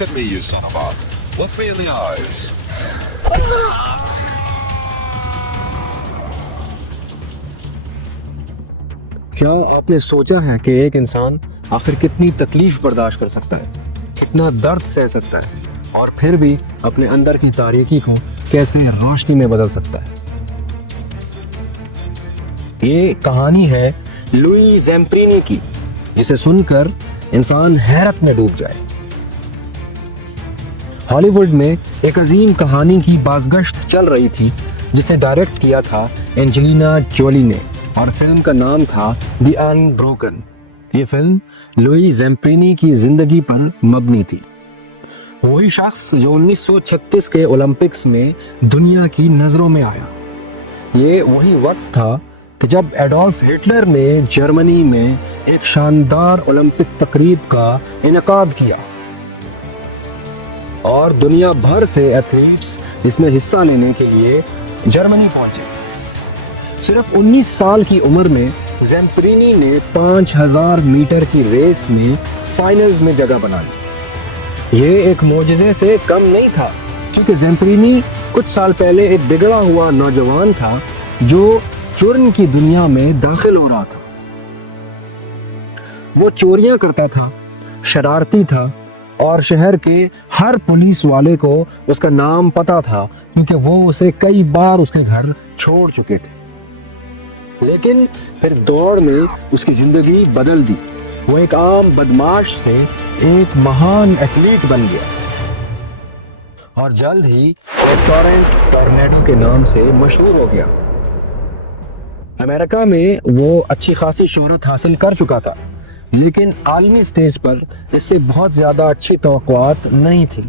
Look at me, you son of a... Look me in the eyes. کیا آپ نے سوچا ہے کہ ایک انسان آخر کتنی تکلیف برداشت کر سکتا ہے، کتنا درد سہ سکتا ہے، اور پھر بھی اپنے اندر کی تاریکی کو کیسے روشنی میں بدل سکتا ہے؟ یہ کہانی ہے لوئی زیمپرینی کی، جسے سن کر انسان حیرت میں ڈوب جائے۔ ہالی ووڈ میں ایک عظیم کہانی کی بازگشت چل رہی تھی جسے ڈائریکٹ کیا تھا اینجلینا جولی نے، اور فلم کا نام تھا دی انبروکن۔ یہ فلم لوئی زیمپرینی کی زندگی پر مبنی تھی، وہی شخص جو 1936 کے اولمپکس میں دنیا کی نظروں میں آیا۔ یہ وہی وقت تھا کہ جب ایڈولف ہٹلر نے جرمنی میں ایک شاندار اولمپک تقریب کا انعقاد کیا اور دنیا بھر سے ایتھلیٹس اس میں حصہ لینے کے لیے جرمنی پہنچے۔ صرف 19 سال کی عمر میں زیمپرینی نے 5000 میٹر کی ریس میں فائنلز میں جگہ بنا لی۔ یہ ایک معجزے سے کم نہیں تھا، کیونکہ زیمپرینی کچھ سال پہلے ایک بگڑا ہوا نوجوان تھا جو چورن کی دنیا میں داخل ہو رہا تھا۔ وہ چوریاں کرتا تھا، شرارتی تھا، اور شہر کے ہر پولیس والے کو اس کا نام پتا تھا، کیونکہ وہ اسے کئی بار اس کے گھر چھوڑ چکے تھے۔ لیکن پھر دوڑ نے اس کی زندگی بدل دی۔ وہ ایک عام بدماش سے ایک مہان ایتھلیٹ بن گیا، اور جلد ہی ایک ٹورنیڈو کے نام سے مشہور ہو گیا۔ امریکہ میں وہ اچھی خاصی شہرت حاصل کر چکا تھا، لیکن عالمی سٹیج پر اس سے بہت زیادہ اچھی توقعات نہیں تھی۔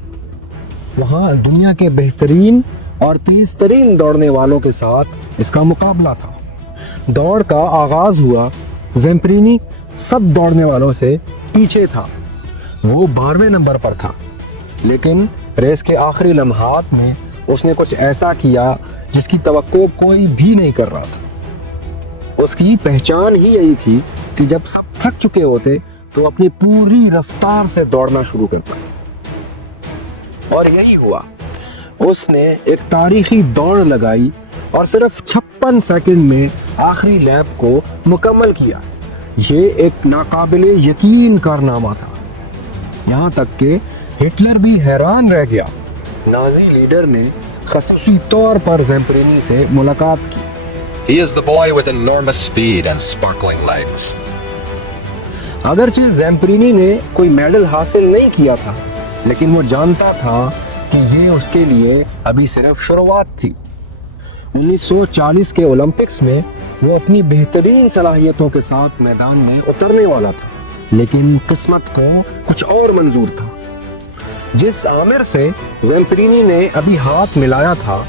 وہاں دنیا کے بہترین اور تیز ترین دوڑنے والوں کے ساتھ اس کا مقابلہ تھا۔ دوڑ کا آغاز ہوا، زیمپرینی سب دوڑنے والوں سے پیچھے تھا، وہ 12ویں نمبر پر تھا، لیکن ریس کے آخری لمحات میں اس نے کچھ ایسا کیا جس کی توقع کوئی بھی نہیں کر رہا تھا۔ اس کی پہچان ہی یہی تھی کہ جب سب تھک چکے ہوتے تو اپنی پوری رفتار سے دوڑنا شروع کرتا، اور یہی ہوا۔ اس نے ایک تاریخی دوڑ لگائی اور صرف 56 سیکنڈ میں آخری لیپ کو مکمل کیا۔ یہ ایک ناقابل یقین کارنامہ تھا، یہاں تک کہ ہٹلر بھی حیران رہ گیا۔ نازی لیڈر نے خصوصی طور پر زیمپرینی سے ملاقات کی۔ He is the boy with enormous speed and sparkling legs. اگرچہ زیمپرینی نے کوئی میڈل حاصل نہیں کیا تھا، لیکن وہ جانتا تھا کہ یہ اس کے لیے ابھی صرف شروعات تھی۔ 1940 کے اولمپکس میں وہ اپنی بہترین صلاحیتوں کے ساتھ میدان میں اترنے والا تھا، لیکن قسمت کو کچھ اور منظور تھا۔ جس عامر سے زیمپرینی نے ابھی ہاتھ ملایا تھا،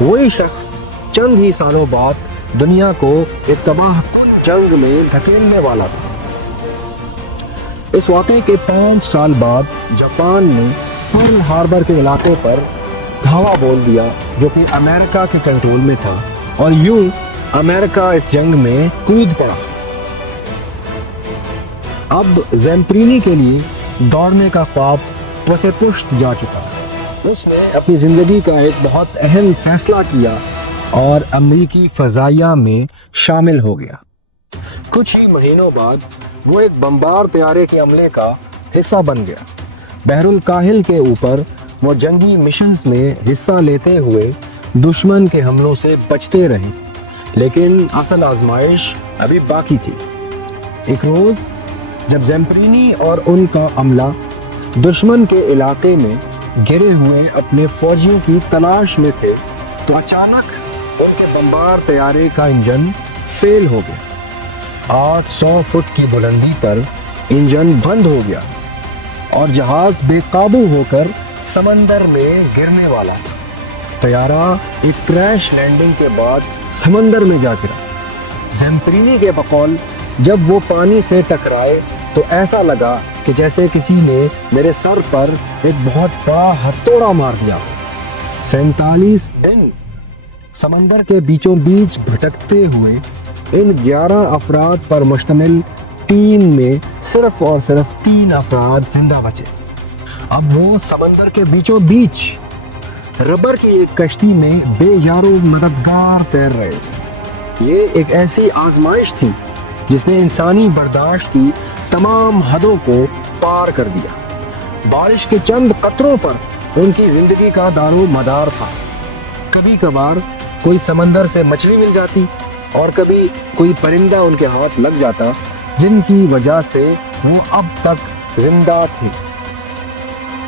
وہی شخص چند ہی سالوں بعد دنیا کو ایک تباہ کن جنگ میں دھکیلنے والا تھا۔ اس واقعے کے 5 سال بعد جاپان نے پرل ہاربر کے علاقے پر دھاوا بول دیا، جو کہ امریکہ کے کنٹرول میں تھا، اور یوں امریکہ اس جنگ میں کود پڑا۔ اب زیمپرینی کے لیے دوڑنے کا خواب پسے پشت جا چکا۔ اس نے اپنی زندگی کا ایک بہت اہم فیصلہ کیا اور امریکی فضائیہ میں شامل ہو گیا۔ کچھ ہی مہینوں بعد وہ ایک بمبار طیارے کے عملے کا حصہ بن گیا۔ بحر الکاہل کے اوپر وہ جنگی مشنز میں حصہ لیتے ہوئے دشمن کے حملوں سے بچتے رہے، لیکن اصل آزمائش ابھی باقی تھی۔ ایک روز جب زیمپرینی اور ان کا عملہ دشمن کے علاقے میں گرے ہوئے اپنے فوجیوں کی تلاش میں تھے، تو اچانک ان کے بمبار طیارے کا انجن فیل ہو گیا۔ 800 فٹ کی بلندی پر انجن بند ہو گیا اور جہاز بے قابو ہو کر سمندر میں گرنے والا تھا۔ طیارہ ایک کریش لینڈنگ کے بعد سمندر میں جا گرا۔ زیمپرینی کے بقول جب وہ پانی سے ٹکرائے تو ایسا لگا کہ جیسے کسی نے میرے سر پر ایک بہت بڑا ہتھوڑا مار دیا۔ 47 دن سمندر کے بیچوں بیچ بھٹکتے ہوئے ان 11 افراد پر مشتمل ٹیم میں صرف اور صرف 3 افراد زندہ بچے۔ اب وہ سمندر کے بیچوں بیچ ربر کی ایک کشتی میں بے یارو مددگار تیر رہے تھے۔ یہ ایک ایسی آزمائش تھی جس نے انسانی برداشت کی تمام حدوں کو پار کر دیا۔ بارش کے چند قطروں پر ان کی زندگی کا دار و مدار تھا۔ کبھی کبھار کوئی سمندر سے مچھلی مل جاتی اور کبھی کوئی پرندہ ان کے ہاتھ لگ جاتا جن کی وجہ سے وہ اب تک زندہ تھے۔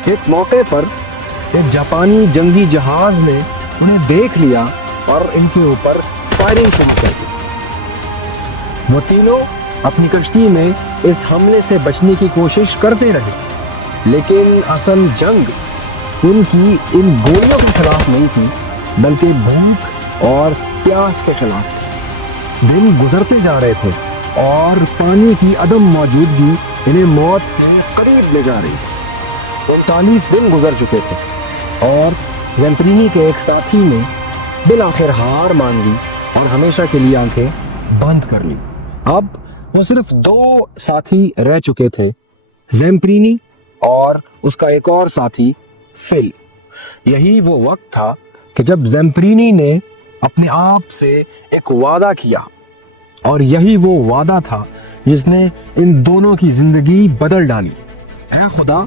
ایک موقع پر ایک جاپانی جنگی جہاز نے انہیں دیکھ لیا اور ان کے اوپر فائرنگ شروع کر دی۔ وہ تینوں اپنی کشتی میں اس حملے سے بچنے کی کوشش کرتے رہے، لیکن اصل جنگ ان کی ان گولیوں کے خلاف نہیں تھی بلکہ بھوک اور پیاس کے خلاف تھی۔ دن گزرتے جا رہے تھے اور پانی کی عدم موجودگی انہیں موت کے قریب لے جا رہی تھی۔ 39 دن گزر چکے تھے اور زیمپرینی کے ایک ساتھی نے بالآخر ہار مان لی اور ہمیشہ کے لیے آنکھیں بند کر لی۔ اب وہ صرف 2 ساتھی رہ چکے تھے، زیمپرینی اور اس کا ایک اور ساتھی فل۔ یہی وہ وقت تھا کہ جب زیمپرینی نے اپنے آپ سے ایک وعدہ کیا، اور یہی وہ وعدہ تھا جس نے ان دونوں کی زندگی بدل ڈالی۔ اے خدا،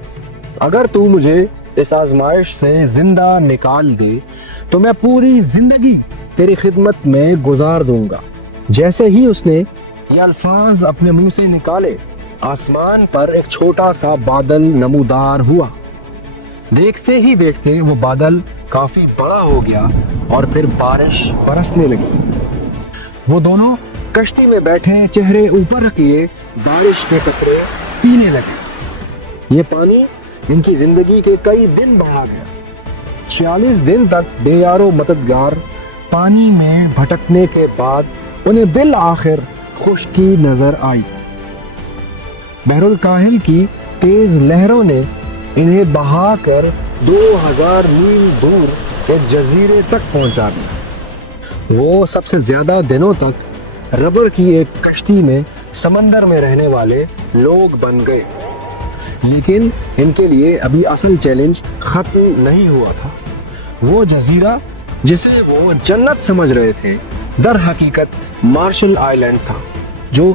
اگر تو مجھے اس آزمائش سے زندہ نکال دے تو میں پوری زندگی تیری خدمت میں گزار دوں گا۔ جیسے ہی اس نے یہ الفاظ اپنے منہ سے نکالے، آسمان پر ایک چھوٹا سا بادل نمودار ہوا۔ دیکھتے ہی دیکھتے وہ بادل کافی بڑا ہو گیا اور پھر بارش برسنے لگی۔ وہ دونوں کشتی میں بیٹھے چہرے اوپر کیے بارش کے قطرے پینے لگے۔ یہ پانی ان کی زندگی کے کئی دن بڑھا گیا۔ 46 دن تک بے یارو مددگار پانی میں بھٹکنے کے بعد انہیں بالآخر خشکی نظر آئی۔ بحر الکاہل کی تیز لہروں نے انہیں بہا کر 2000 میل دور ایک جزیرے تک پہنچا دیا۔ وہ سب سے زیادہ دنوں تک ربر کی ایک کشتی میں سمندر میں رہنے والے لوگ بن گئے، لیکن ان کے لیے ابھی اصل چیلنج ختم نہیں ہوا تھا۔ وہ جزیرہ جسے وہ جنت سمجھ رہے تھے در حقیقت مارشل آئلینڈ تھا، جو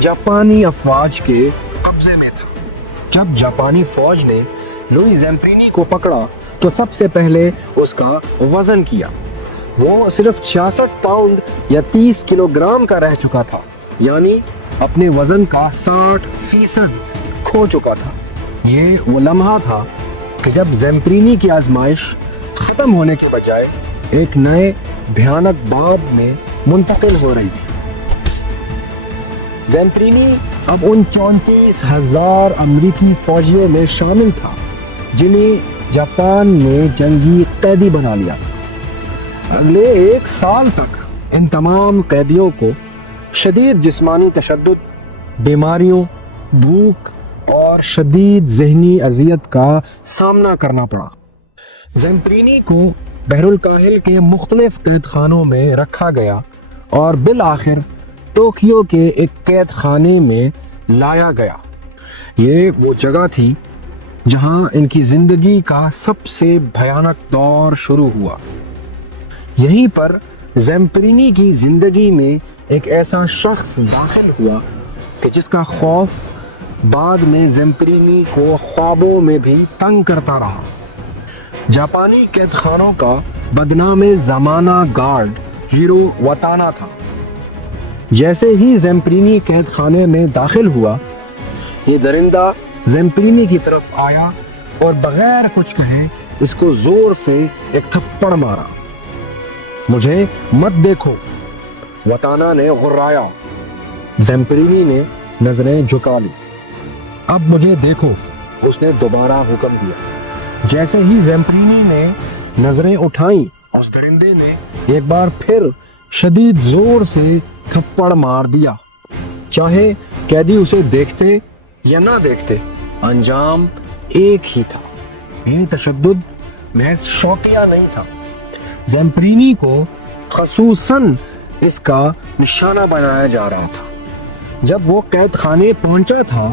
جاپانی افواج کے قبضے میں تھا۔ جب جاپانی فوج نے لوئی زیمپرینی کو پکڑا تو سب سے پہلے اس کا وزن کیا۔ وہ صرف 66 پاؤنڈ یا 30 کلو گرام کا رہ چکا تھا، یعنی اپنے وزن کا 60% کھو چکا تھا۔ یہ وہ لمحہ تھا کہ جب زیمپرینی کی آزمائش ختم ہونے کے بجائے ایک نئے بھیانک باب میں منتقل ہو رہی تھی۔ زیمپرینی اب ان 34,000 امریکی فوجیوں میں شامل تھا جنہیں جاپان نے جنگی قیدی بنا لیا تھا۔ اگلے 1 سال تک ان تمام قیدیوں کو شدید جسمانی تشدد، بیماریوں، بھوک اور شدید ذہنی اذیت کا سامنا کرنا پڑا۔ زیمپرینی کو بحر الکاہل کے مختلف قید خانوں میں رکھا گیا اور بالآخر ٹوکیو کے ایک قید خانے میں لایا گیا۔ یہ وہ جگہ تھی جہاں ان کی زندگی کا سب سے بھیانک دور شروع ہوا۔ یہیں پر زیمپرینی کی زندگی میں ایک ایسا شخص داخل ہوا کہ جس کا خوف بعد میں زیمپرینی کو خوابوں میں بھی تنگ کرتا رہا۔ جاپانی قید خانوں کا بدنام زمانہ گارڈ ہیرو واتانا تھا۔ جیسے ہی زیمپرینی قید خانے میں داخل ہوا، یہ درندہ زیمپرینی کی طرف آیا اور بغیر کچھ کہے اس کو زور سے ایک تھپڑ مارا۔ مجھے مت دیکھو، واتانا نے غرایا۔ زیمپرینی نے نظریں جھکا لی۔ اب مجھے دیکھو، اس نے دوبارہ حکم دیا۔ جیسے ہی زیمپرینی نے نظریں اٹھائیں، اس درندے نے ایک بار پھر شدید زور سے تھپڑ مار دیا۔ چاہے قیدی اسے دیکھتے یا نہ دیکھتے، انجام ایک ہی تھا۔ یہ تشدد محض شوقیہ نہیں تھا، زیمپرینی کو خصوصاً اس کا نشانہ بنایا جا رہا تھا۔ جب وہ قید خانے پہنچا تھا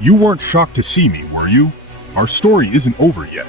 You weren't shocked to see me, were you? Our story isn't over yet.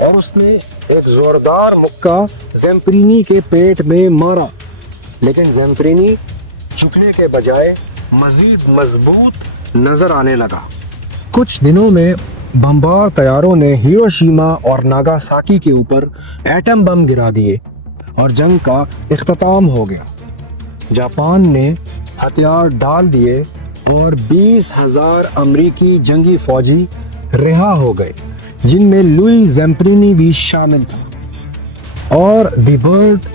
اور اس نے ایک زوردار مکہ زیمپرینی کے پیٹ میں مارا، لیکن زیمپرینی جھکنے کے بجائے مزید مضبوط نظر آنے لگا۔ کچھ دنوں میں بمبار طیاروں نے ہیروشیما اور ناگاساکی کے اوپر ایٹم بم گرا دیے اور جنگ کا اختتام ہو گیا۔ جاپان نے ہتھیار ڈال دیے اور 20,000 امریکی جنگی فوجی رہا ہو گئے، جن میں لوئی زیمپرینی بھی شامل تھا، اور دی برڈ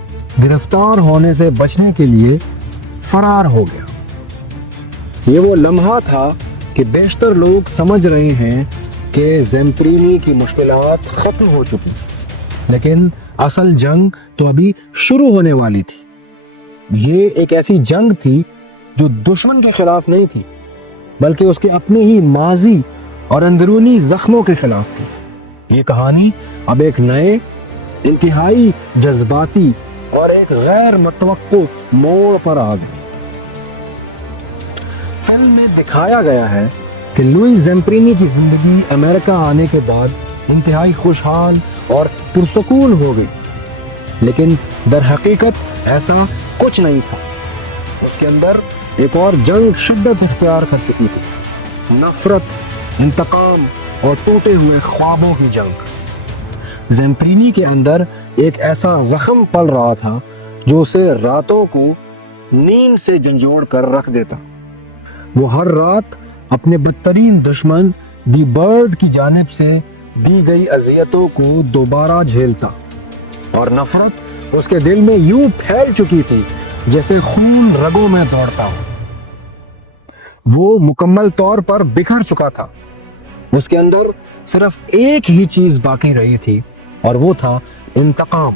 گرفتار ہونے سے بچنے کے لیے فرار ہو گیا۔ یہ وہ لمحہ تھا کہ بیشتر لوگ سمجھ رہے ہیں کہ زیمپرینی کی مشکلات ختم ہو چکی، لیکن اصل جنگ تو ابھی شروع ہونے والی تھی۔ یہ ایک ایسی جنگ تھی جو دشمن کے خلاف نہیں تھی، بلکہ اس کے اپنے ہی ماضی اور اندرونی زخموں کے خلاف تھی۔ یہ کہانی اب ایک نئے، انتہائی جذباتی اور ایک غیر متوقع موڑ پر آ گئی۔ فلم میں دکھایا گیا ہے کہ لوئی زیمپرینی کی زندگی امریکہ آنے کے بعد انتہائی خوشحال اور پرسکون ہو گئی، لیکن در حقیقت ایسا کچھ نہیں تھا۔ اس کے اندر ایک اور جنگ شدت اختیار کر چکی تھی، نفرت، انتقام اور ٹوٹے ہوئے خوابوں کی جنگ۔ زیمپرینی کے اندر ایک ایسا زخم پل رہا تھا جو اسے راتوں کو نیند سے جھنجھوڑ کر رکھ دیتا۔ وہ ہر رات اپنے بدترین دشمن دی برڈ کی جانب سے دی گئی اذیتوں کو دوبارہ جھیلتا، اور نفرت اس کے دل میں یوں پھیل چکی تھی جیسے خون رگوں میں دوڑتا ہو۔ وہ مکمل طور پر بکھر چکا تھا۔ اس کے اندر صرف ایک ہی چیز باقی رہی تھی، اور وہ تھا انتقام۔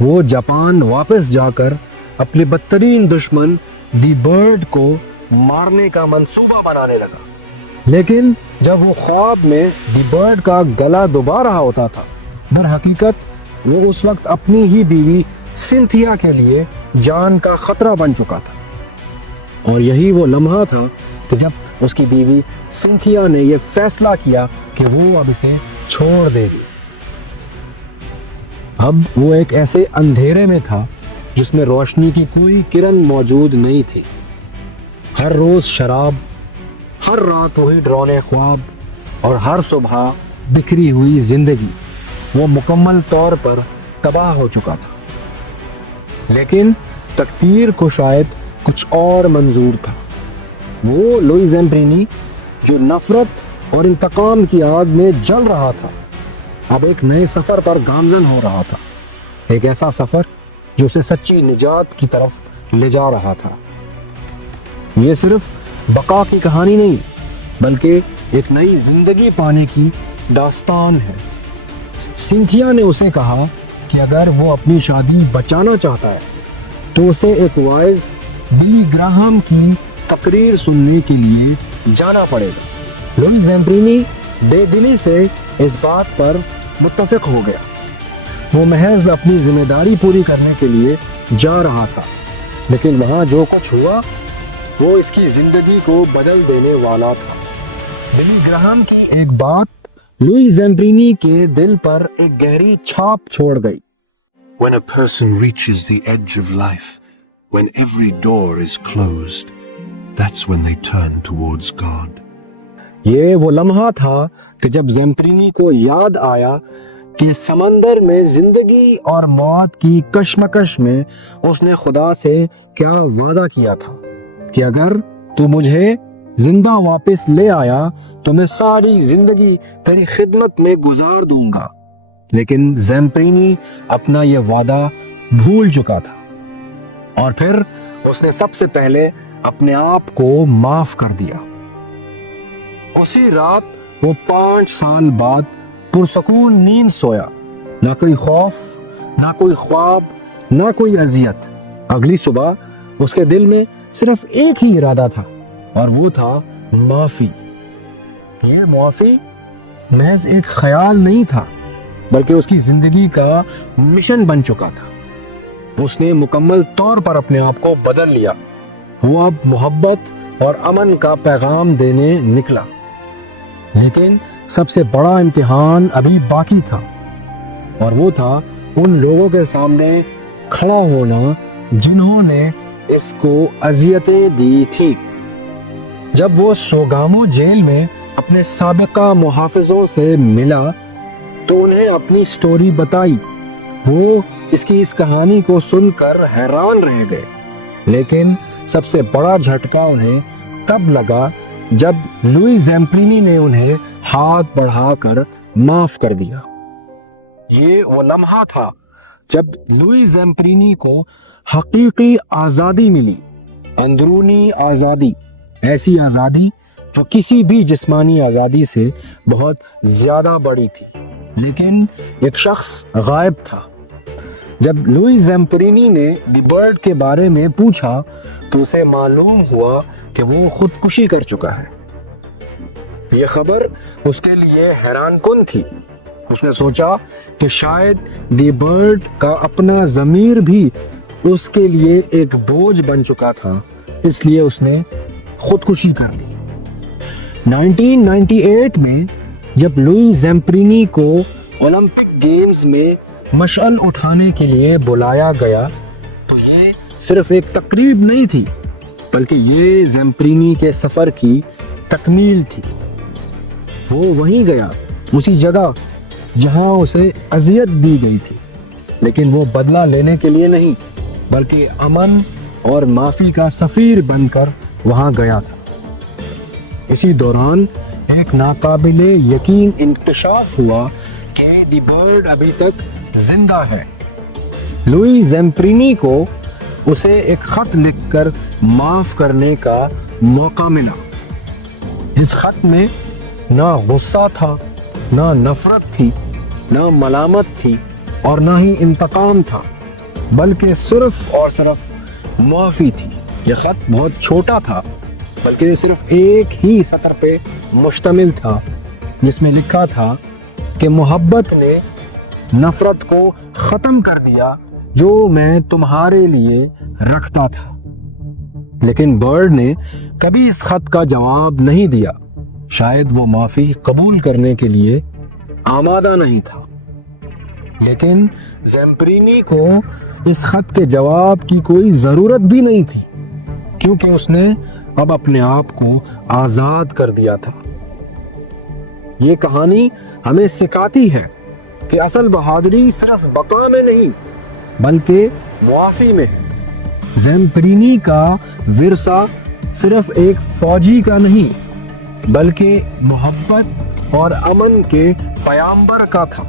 وہ جاپان واپس جا کر اپنے بدترین دشمن دی برڈ کو مارنے کا منصوبہ بنانے لگا، لیکن جب وہ خواب میں دی برڈ کا گلا دبا رہا ہوتا تھا، در حقیقت وہ اس وقت اپنی ہی بیوی سنتھیا کے لیے جان کا خطرہ بن چکا تھا۔ اور یہی وہ لمحہ تھا کہ جب اس کی بیوی سنتھیا نے یہ فیصلہ کیا کہ وہ اب اسے چھوڑ دے گی۔ اب وہ ایک ایسے اندھیرے میں تھا جس میں روشنی کی کوئی کرن موجود نہیں تھی۔ ہر روز شراب، ہر رات وہی ڈراؤنے خواب، اور ہر صبح بکھری ہوئی زندگی۔ وہ مکمل طور پر تباہ ہو چکا تھا، لیکن تقدیر کو شاید کچھ اور منظور تھا۔ وہ لوئی زیمپرینی جو نفرت اور انتقام کی آگ میں جل رہا تھا، اب ایک نئے سفر پر گامزن ہو رہا تھا، ایک ایسا سفر جو اسے سچی نجات کی طرف لے جا رہا تھا۔ یہ صرف بقا کی کہانی نہیں، بلکہ ایک نئی زندگی پانے کی داستان ہے۔ سنتھیا نے اسے کہا کہ اگر وہ اپنی شادی بچانا چاہتا ہے تو اسے ایک وائز بلی گراہم کی تقریر سننے کے لیے جانا پڑے گا۔ لوئی زیمپرینی بے دلی سے اس بات پر متفق ہو گیا۔ وہ محض اپنی ذمہ داری پوری کرنے کے لیے جا رہا تھا، لیکن وہاں جو کچھ ہوا وہ اس کی زندگی کو بدل دینے والا تھا۔ بلی گراہم کی ایک بات لوئی زیمپرینی کے دل پر ایک گہری چھاپ چھوڑ گئی۔ When a person reaches the edge of life, when every door is closed, that's when they turn towards God. یہ وہ لمحہ تھا کہ جب زیمپرینی کو یاد آیا کہ سمندر میں زندگی اور موت کی کشمکش میں اس نے خدا سے کیا وعدہ کیا تھا کہ اگر تو مجھے زندہ واپس لے آیا تو میں ساری زندگی تیری خدمت میں گزار دوں گا۔ لیکن زیمپرینی اپنا یہ وعدہ بھول چکا تھا، اور پھر اس نے سب سے پہلے اپنے آپ کو معاف کر دیا۔ اسی رات وہ 5 سال بعد پرسکون نیند سویا، نہ کوئی خوف، نہ کوئی خواب، نہ کوئی اذیت۔ اگلی صبح اس کے دل میں صرف ایک ہی ارادہ تھا، اور وہ تھا معافی۔ یہ معافی محض ایک خیال نہیں تھا، بلکہ اس کی زندگی کا مشن بن چکا تھا۔ اس نے مکمل طور پر اپنے آپ کو بدل لیا۔ وہ اب محبت اور امن کا پیغام دینے نکلا۔ لیکن سب سے بڑا امتحان ابھی باقی تھا۔ اور وہ تھا ان لوگوں کے سامنے کھڑا ہونا جنہوں نے اس کو اذیتیں دی تھی۔ جب وہ سوگامو جیل میں اپنے سابقہ محافظوں سے ملا تو انہیں اپنی سٹوری بتائی۔ وہ اس کہانی کو سن کر حیران رہ گئے، لیکن سب سے بڑا جھٹکا انہیں تب لگا جب لوئی زیمپرینی نے انہیں ہاتھ بڑھا کر معاف کر دیا۔ یہ وہ لمحہ تھا جب لوئی زیمپرینی کو حقیقی آزادی ملی، اندرونی آزادی، ایسی آزادی جو کسی بھی جسمانی آزادی سے بہت زیادہ بڑی تھی۔ لیکن ایک شخص غائب تھا۔ جب لوئی زیمپرینی نے دی برڈ کے بارے میں پوچھا تو اسے معلوم ہوا کہ وہ خودکشی کر چکا ہے۔ یہ خبر اس کے لیے حیران کن تھی۔ اس نے سوچا کہ شاید دی برڈ کا اپنا ضمیر بھی اس کے لیے ایک بوجھ بن چکا تھا، اس لیے اس نے خودکشی کر لی۔ 1998 میں جب لوئی زیمپرینی کو اولمپک گیمز میں مشعل اٹھانے کے لیے بلایا گیا تو یہ صرف ایک تقریب نہیں تھی، بلکہ یہ زیمپرینی کے سفر کی تکمیل تھی۔ وہ وہیں گیا، اسی جگہ جہاں اسے اذیت دی گئی تھی، لیکن وہ بدلہ لینے کے لیے نہیں بلکہ امن اور معافی کا سفیر بن کر وہاں گیا تھا۔ اسی دوران ایک ناقابل یقین انکشاف ہوا کہ دی برڈ ابھی تک زندہ ہے۔ لوئی زیمپرینی کو اسے ایک خط لکھ کر معاف کرنے کا موقع ملا۔ اس خط میں نہ غصہ تھا، نہ نفرت تھی، نہ ملامت تھی اور نہ ہی انتقام تھا، بلکہ صرف اور صرف معافی تھی۔ یہ خط بہت چھوٹا تھا، بلکہ صرف ایک ہی سطر پہ مشتمل تھا، جس میں لکھا تھا کہ محبت نے نفرت کو ختم کر دیا جو میں تمہارے لیے رکھتا تھا۔ لیکن برڈ نے کبھی اس خط کا جواب نہیں دیا، شاید وہ معافی قبول کرنے کے لیے آمادہ نہیں تھا۔ لیکن زیمپرینی کو اس خط کے جواب کی کوئی ضرورت بھی نہیں تھی، کیونکہ اس نے اب اپنے آپ کو آزاد کر دیا تھا۔ یہ کہانی ہمیں سکھاتی ہے کہ اصل بہادری صرف بقا میں نہیں بلکہ معافی میں ہے۔ زیمپرینی کا ورثہ صرف ایک فوجی کا نہیں بلکہ محبت اور امن کے پیامبر کا تھا۔